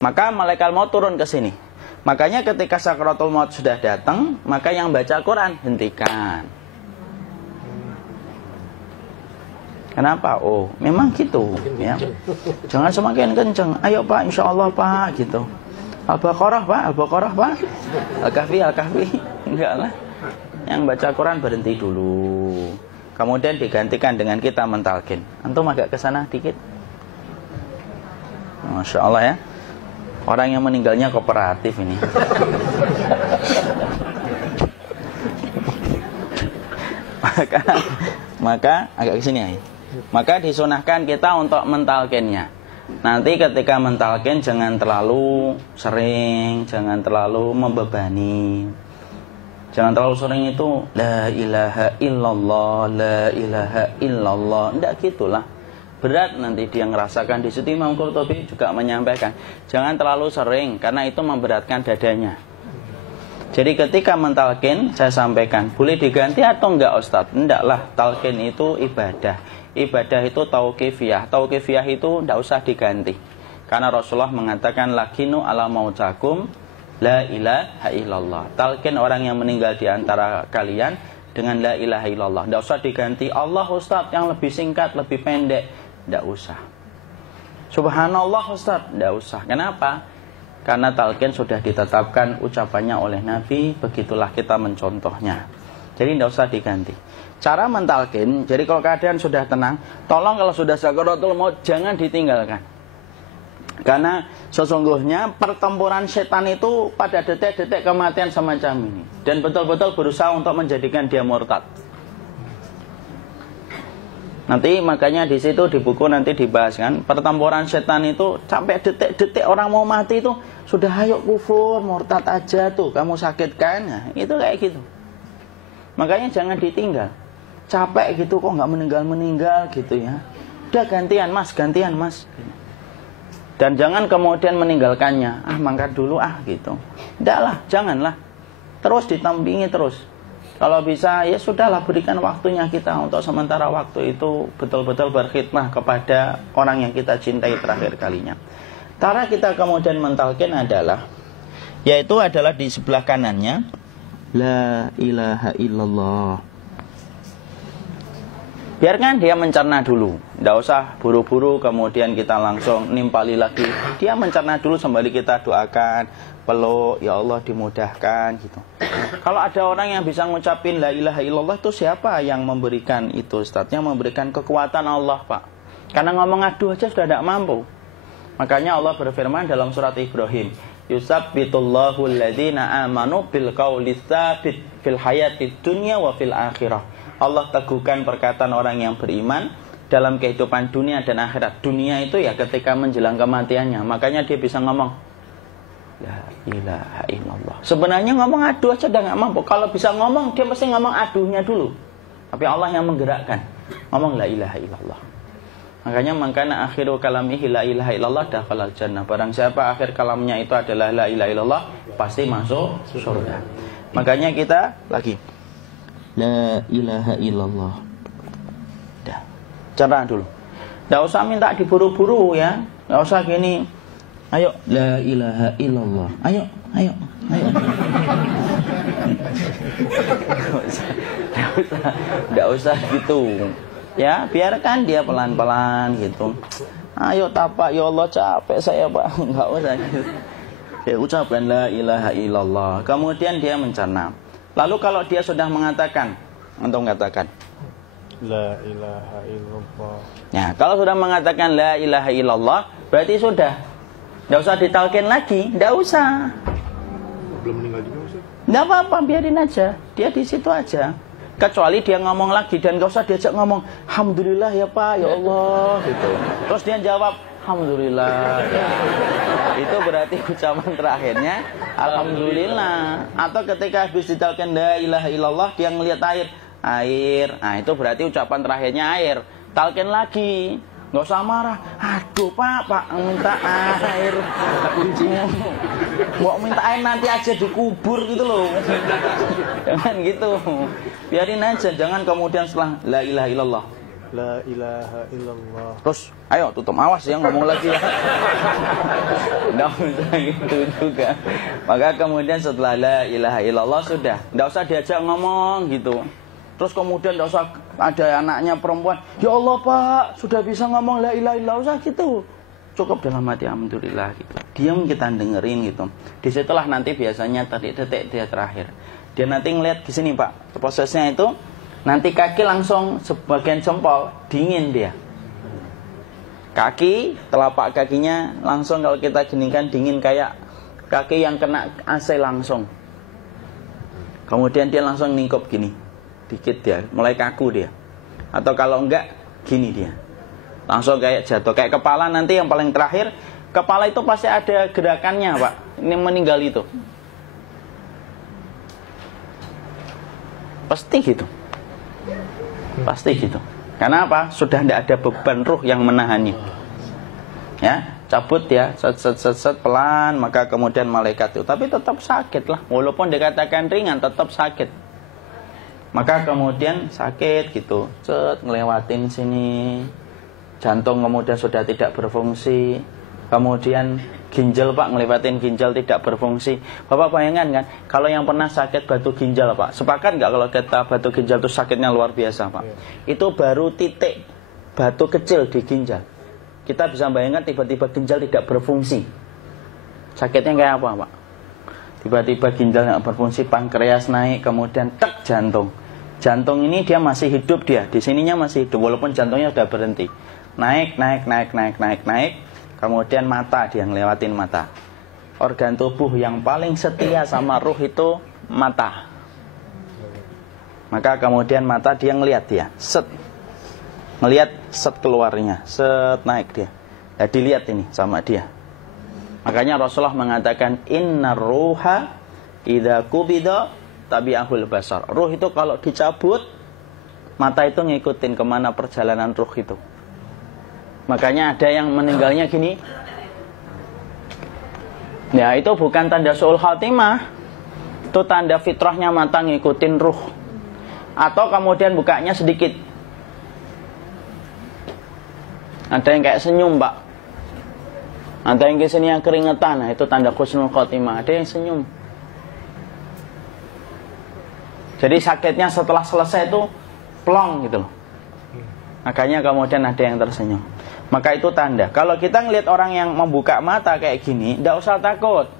Maka malaikat maut turun ke sini. Makanya ketika sakaratul maut sudah datang, maka yang baca Quran hentikan. Kenapa? Oh, memang gitu, ya. Jangan semakin kencang. Ayo Pak, insya Allah Pak, gitu. Al-Baqarah Pak, Al-Baqarah Pak. Al-Kahfi, Al-Kahfi. Enggak lah. Yang baca Quran berhenti dulu. Kemudian digantikan dengan kita mentalkin. Antum agak ke sana dikit. Masya Allah ya. Orang yang meninggalnya kooperatif ini. maka agak ke sini ya. Maka disunahkan kita untuk mentalkinnya. Nanti ketika mentalkin jangan terlalu sering, jangan terlalu membebani. Jangan terlalu sering itu la ilaha illallah, la ilaha illallah. Enggak gitulah. Berat nanti dia ngerasakan. Di situ Imam Qurtubi juga menyampaikan, jangan terlalu sering karena itu memberatkan dadanya. Jadi ketika mentalkin, saya sampaikan, boleh diganti atau enggak Ustadz? Enggak lah, talkin itu ibadah. Ibadah itu tauqifiyah. Tauqifiyah itu enggak usah diganti. Karena Rasulullah mengatakan, lakinu ala mautakum la ilaha illallah. Talkin orang yang meninggal di antara kalian dengan la ilaha illallah. Enggak usah diganti Allah Ustadz yang lebih singkat, lebih pendek. Tidak usah. Subhanallah Ustaz, tidak usah. Kenapa? Karena talqin sudah ditetapkan ucapannya oleh Nabi, begitulah kita mencontohnya. Jadi tidak usah diganti. Cara mentalqin, jadi kalau keadaan sudah tenang, tolong kalau sudah sakaratul maut jangan ditinggalkan. Karena sesungguhnya pertempuran setan itu pada detik-detik kematian semacam ini. Dan betul-betul berusaha untuk menjadikan dia murtad. Nanti makanya di situ di buku nanti dibahas kan, pertempuran setan itu sampai detik-detik orang mau mati itu sudah ayo kufur, murtad aja tuh, kamu sakit kan? Nah, itu kayak gitu. Makanya jangan ditinggal. Capek gitu kok nggak meninggal gitu ya. Udah gantian mas. Dan jangan kemudian meninggalkannya. Mangkat dulu gitu. Tidaklah, janganlah. Terus ditampingi terus. Kalau bisa, ya sudahlah berikan waktunya kita untuk sementara waktu itu betul-betul berkhidmah kepada orang yang kita cintai terakhir kalinya. Cara kita kemudian mentalkin adalah, yaitu adalah di sebelah kanannya, la ilaha illallah. Biarkan dia mencerna dulu, tidak usah buru-buru kemudian kita langsung nimpali lagi. Dia mencerna dulu sembari kita doakan, peluk, ya Allah dimudahkan gitu. Kalau ada orang yang bisa ngucapin la ilaha illallah itu siapa yang memberikan itu Ustaz? Yang memberikan kekuatan Allah Pak. Karena ngomong aduh aja sudah tidak mampu. Makanya Allah berfirman dalam surat Ibrahim, yusabbitullahu alladhina amanu bil qawli tsabit fil hayatid dunya wa fil akhirah. Allah teguhkan perkataan orang yang beriman dalam kehidupan dunia dan akhirat. Dunia itu ya ketika menjelang kematiannya. Makanya dia bisa ngomong la ilaha illallah. Sebenarnya ngomong aduh aja udah gak mampu. Kalau bisa ngomong, dia pasti ngomong aduhnya dulu. Tapi Allah yang menggerakkan. Ngomong la ilaha illallah. Makanya mangkana akhiru kalamihi la ilaha illallah dakhalal jannah. Barang siapa akhir kalamnya itu adalah la ilaha illallah, pasti masuk surga. Makanya kita lagi la ilaha illallah. Dah. Cara dulu. Enggak usah minta diburu-buru ya. Enggak usah gini. Ayo la ilaha illallah. Ayo. Enggak usah gitu. Ya, biarkan dia pelan-pelan gitu. Ayo tapak, ya Allah capek saya Pak. Enggak usah gitu. Dia ucapkan la ilaha illallah. Kemudian dia mencerna. Lalu kalau dia sudah mengatakan, untuk mengatakan la ilaha illallah. Ya, kalau sudah mengatakan la ilaha illallah, berarti sudah. Tidak usah ditalkin lagi, tidak usah. Belum meninggal juga Ustaz? Tidak apa-apa, biarin aja. Dia di situ aja. Kecuali dia ngomong lagi dan gak usah diajak ngomong alhamdulillah ya Pak, ya Allah gitu. Terus dia jawab alhamdulillah. Itu berarti ucapan terakhirnya alhamdulillah. Atau ketika habis ditalkin la ilaha illallah, dia ngelihat air. Nah, itu berarti ucapan terakhirnya air. Talkin lagi. Nggak usah marah. Aduh Pak minta air. Kuncinya mau minta air nanti aja dikubur gitu loh. Jangan gitu. Biarin aja. Jangan kemudian setelah la ilaha illallah La ilaha illallah. Terus, ayo tutup, awas ya ngomong lagi ya. Nggak usah gitu juga. Maka kemudian setelah la ilaha illallah sudah, nggak usah diajak ngomong gitu. Terus kemudian nggak usah ada anaknya perempuan, ya Allah Pak, sudah bisa ngomong la ilaha illallah, usah gitu. Cukup dalam hati alhamdulillah gitu. Diam kita dengerin gitu. Disitulah nanti biasanya tadi detik dia terakhir. Dia nanti ngeliat di sini Pak, prosesnya itu. Nanti kaki langsung sebagian jempol dingin dia. Kaki, telapak kakinya langsung kalau kita geningkan dingin kayak kaki yang kena AC langsung. Kemudian dia langsung ningkup gini, dikit dia, mulai kaku dia. Atau kalau enggak, gini dia. Langsung kayak jatuh, kayak kepala nanti yang paling terakhir. Kepala itu pasti ada gerakannya Pak, ini meninggal itu. Pasti gitu. Pasti gitu. Karena apa? Sudah tidak ada beban ruh yang menahannya. Ya, cabut ya, set pelan, maka kemudian malaikat itu. Tapi tetap sakit lah, walaupun dikatakan ringan, tetap sakit. Maka kemudian sakit gitu, ngelewatin sini, jantung kemudian sudah tidak berfungsi, kemudian ginjal Pak, ngelewatin ginjal tidak berfungsi. Bapak bayangkan kan, kalau yang pernah sakit batu ginjal Pak, sepakat nggak kalau kita batu ginjal itu sakitnya luar biasa Pak? Itu baru titik batu kecil di ginjal. Kita bisa bayangkan tiba-tiba ginjal tidak berfungsi. Sakitnya kayak apa Pak? Tiba-tiba ginjal nggak berfungsi, pankreas naik, kemudian tek jantung. Jantung ini dia masih hidup dia, di sininya masih hidup walaupun jantungnya sudah berhenti. Naik. Kemudian mata, dia ngelewatin mata. Organ tubuh yang paling setia sama ruh itu mata. Maka kemudian mata dia ngelihat dia, ngelihat keluarnya, naik dia. Ya dilihat ini sama dia. Makanya Rasulullah mengatakan innar ruha idza qubida tabi'ahul basar. Ruh itu kalau dicabut, mata itu ngikutin kemana perjalanan ruh itu. Makanya ada yang meninggalnya gini. Ya itu bukan tanda su'ul khatimah. Itu tanda fitrahnya mata ngikutin ruh. Atau kemudian bukanya sedikit. Ada yang kayak senyum Pak. Ada yang kesini yang keringetan. Nah itu tanda husnul khatimah. Ada yang senyum. Jadi sakitnya setelah selesai itu plong gitu loh. Makanya kemudian ada yang tersenyum. Maka itu tanda. Kalau kita ngelihat orang yang membuka mata kayak gini, tidak usah takut.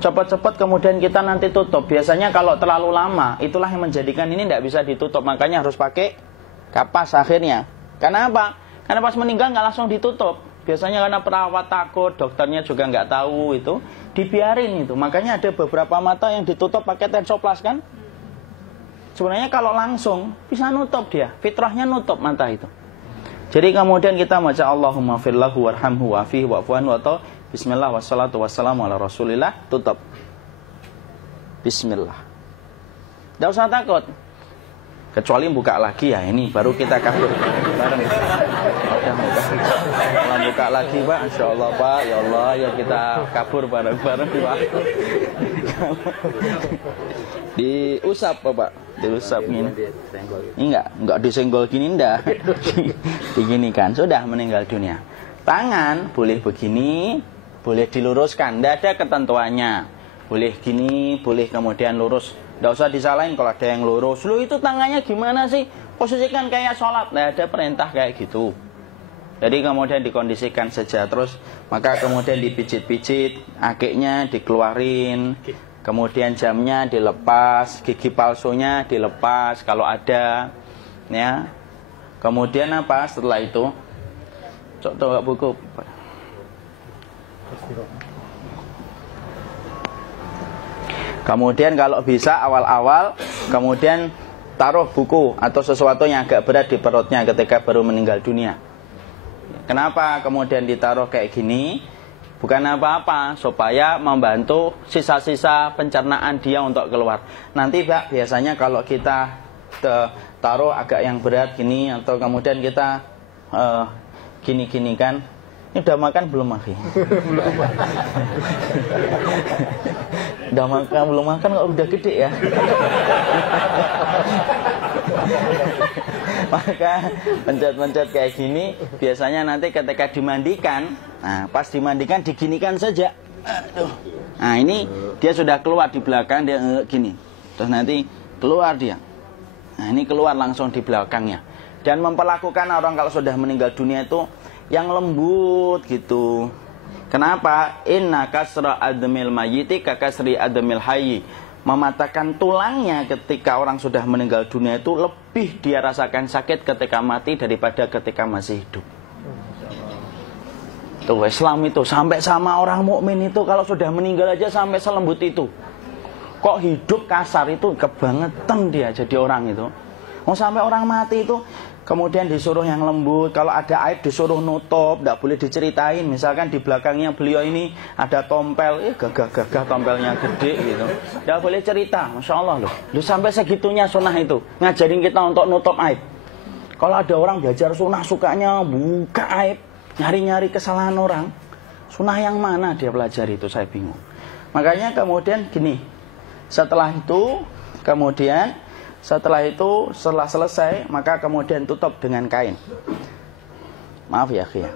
Cepat-cepat kemudian kita nanti tutup. Biasanya kalau terlalu lama, itulah yang menjadikan ini tidak bisa ditutup. Makanya harus pakai kapas akhirnya. Karena apa? Karena pas meninggal nggak langsung ditutup. Biasanya karena perawat takut, dokternya juga nggak tahu itu, dibiarin itu. Makanya ada beberapa mata yang ditutup pakai tensoplas kan? Sebenarnya kalau langsung bisa nutup dia, fitrahnya nutup mata itu. Jadi kemudian kita baca Allahumma firlahu warhamhu wa'afihi wa'fuanhu atau bismillah wassalatu wassalamu ala rasulillah, tutup. Bismillah. Tidak usah takut. Kecuali buka lagi ya, ini baru kita kabur bareng. Kalau buka lagi Pak, insya Allah Pak, ya Allah ya kita kabur bareng-bareng Pak. Diusap Pak, diusap gini. Enggak disenggol gini enggak. Begini kan, sudah meninggal dunia. Tangan boleh begini, boleh diluruskan, tidak ada ketentuannya. Boleh gini, boleh kemudian lurus. Tidak usah disalahin kalau ada yang lurus. Lu itu tangannya gimana sih? Posisikan kayak sholat. Tidak ada perintah kayak gitu. Jadi kemudian dikondisikan saja. Terus maka kemudian dipijit-pijit, akiknya dikeluarin. Kemudian jamnya dilepas, gigi palsunya dilepas kalau ada. Ya. Kemudian apa setelah itu? Coba buku. Kemudian kalau bisa awal-awal kemudian taruh buku atau sesuatu yang agak berat di perutnya ketika baru meninggal dunia. Kenapa kemudian ditaruh kayak gini? Bukan apa-apa, supaya membantu sisa-sisa pencernaan dia untuk keluar. Nanti Pak, biasanya kalau kita taruh agak yang berat gini atau kemudian kita gini-gini kan, ini udah makan belum Maki? Udah makan belum makan kok udah gede ya. Maka pencet-pencet kayak gini biasanya nanti ketika dimandikan, nah pas dimandikan diginikan saja. Aduh. Nah ini dia sudah keluar di belakang, dia gini. Terus nanti keluar dia. Nah ini keluar langsung di belakangnya. Dan memperlakukan orang kalau sudah meninggal dunia itu yang lembut gitu. Kenapa? Inna kasra admil mayyiti kakasri admil hayyi. Mematahkan tulangnya ketika orang sudah meninggal dunia itu lebih dia rasakan sakit ketika mati daripada ketika masih hidup. Tuh Islam itu sampai sama orang mukmin itu kalau sudah meninggal aja sampai selembut itu. Kok hidup kasar itu kebangetan dia jadi orang itu. Mau sampai orang mati itu kemudian disuruh yang lembut. Kalau ada aib disuruh nutup, tidak boleh diceritain. Misalkan di belakangnya beliau ini ada tompel, gagah-gagah tompelnya gede gitu. Tidak boleh cerita, Masya Allah loh. Sampai segitunya sunnah itu ngajarin kita untuk nutup aib. Kalau ada orang belajar sunnah sukanya buka aib, nyari-nyari kesalahan orang, sunnah yang mana dia pelajari itu saya bingung. Makanya kemudian gini, setelah selesai maka kemudian tutup dengan kain. Maaf ya, ya.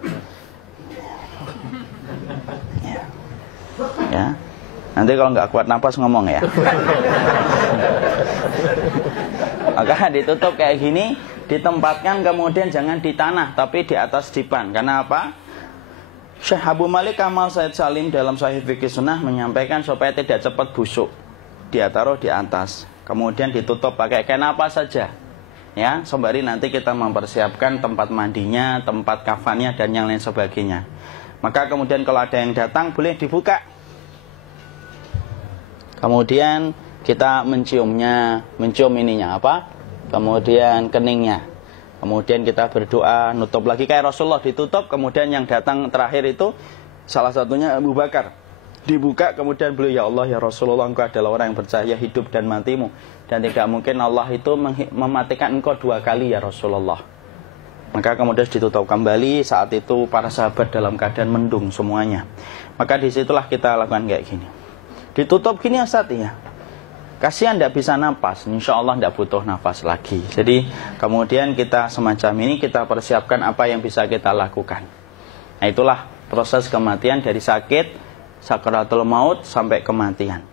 Ya. Nanti kalau nggak kuat napas ngomong ya. Maka ditutup kayak gini, ditempatkan kemudian jangan di tanah tapi di atas dipan. Karena apa? Syekh Abu Malik Kamal Said Salim dalam Sahih Fikih Sunnah menyampaikan supaya tidak cepat busuk. Dia taruh di atas. Kemudian ditutup pakai kain apa saja, ya, sembari nanti kita mempersiapkan tempat mandinya, tempat kafannya dan yang lain sebagainya. Maka kemudian kalau ada yang datang boleh dibuka. Kemudian kita mencium ininya apa? Kemudian keningnya. Kemudian kita berdoa, nutup lagi kayak Rasulullah ditutup. Kemudian yang datang terakhir itu salah satunya Abu Bakar. Dibuka kemudian beliau, ya Allah ya Rasulullah, engkau adalah orang yang percaya hidup dan matimu, dan tidak mungkin Allah itu mematikan engkau 2 kali ya Rasulullah. Maka kemudian ditutup kembali. Saat itu para sahabat dalam keadaan mendung semuanya. Maka disitulah kita lakukan kayak gini. Ditutup gini Ustaz ya. Kasihan tidak bisa nafas, insya Allah tidak butuh nafas lagi. Jadi kemudian kita semacam ini kita persiapkan apa yang bisa kita lakukan. Nah itulah proses kematian dari sakit sakaratul maut sampai kematian.